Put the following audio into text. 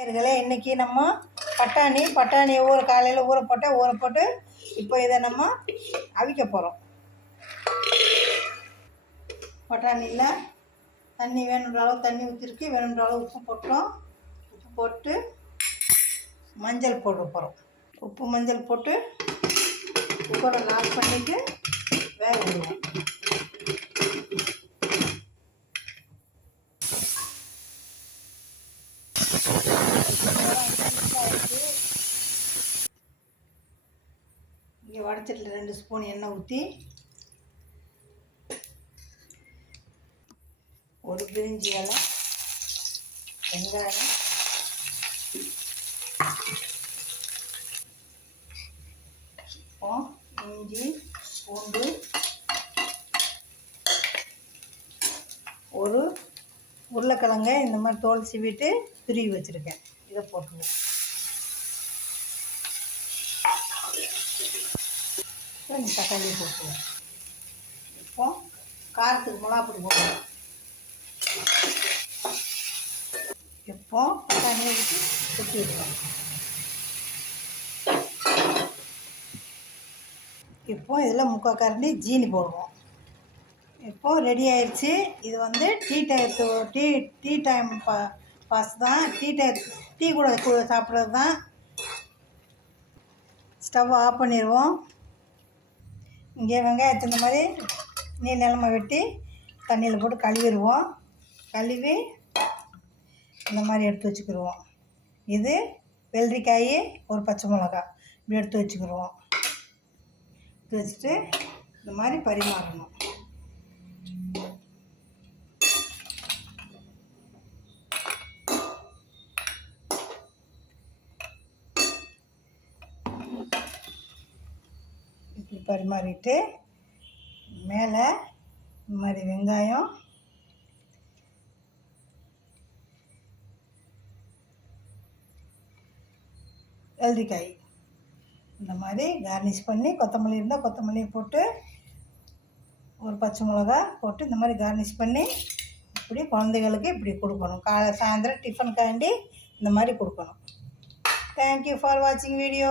நேயர்களே இன்றைக்கி நம்ம பட்டாணி பட்டாணியை ஊற காலையில் ஊற போட்டு ஊற போட்டு இப்போ இதை நம்ம அவிக்க போகிறோம் பட்டாணியில் தண்ணி வேணுன்ற அளவு தண்ணி ஊற்றிருக்கு வேணுன்ற அளவு உப்பு போட்டோம் உப்பு போட்டு மஞ்சள் போட போகிறோம் உப்பு மஞ்சள் போட்டு குக்கரை லாக் பண்ணிவிட்டு வேக விடுவோம். இங்கே வடச்சட்டில் ரெண்டு ஸ்பூன் எண்ணெய் ஊற்றி ஒரு பிரிஞ்சி இலை வெங்காயம் இஞ்சி பூண்டு ஒரு உருளைக்கிழங்க இந்த மாதிரி தோல் சீவிட்டு துருவி வச்சுருக்கேன். இதை போட்டுருவோம். இப்போ தக்காளி போட்டு இப்போ காரத்துக்கு மிளகாப்பொடி போடுவோம் இப்போ தண்ணியை ஊற்றி கொட்டி விடுவோம் இப்போ இதில் முக்கால் கரண்டி ஜீனி போடுவோம். இப்போ ரெடி ஆயிடுச்சு. இது வந்து டீ டயத்து டீ டீ டைம் பா பாஸ் தான். டீ டய டீ கூட சாப்பிட்றது தான். ஸ்டவ் ஆஃப் பண்ணிடுவோம். இங்கே வெங்காயத்தை இந்த மாதிரி நீர் நிலமை வெட்டி தண்ணியில் போட்டு கழுவிடுவோம். கழுவி இந்த மாதிரி எடுத்து வச்சுக்கிடுவோம். இது வெள்ளரிக்காய் ஒரு பச்சை மிளகா இப்படி எடுத்து வச்சுக்கிடுவோம். எடுத்து வச்சுட்டு இந்த மாதிரி பரிமாறணும் இப்படி பரிமாறிட்டு மேலே இந்த மாதிரி வெங்காயம். வெள்ளரிக்காய் இந்த மாதிரி கார்னிஷ் பண்ணி கொத்தமல்லி இருந்தால் கொத்தமல்லியை போட்டு ஒரு பச்சை மிளகா போட்டு இந்த மாதிரி கார்னிஷ் பண்ணி இப்படி குழந்தைகளுக்கு இப்படி கொடுக்கணும். காலை சாயந்தரம் டிஃபனுக்காண்டி இந்த மாதிரி கொடுக்கணும். தேங்க்யூ ஃபார் வாட்சிங் வீடியோ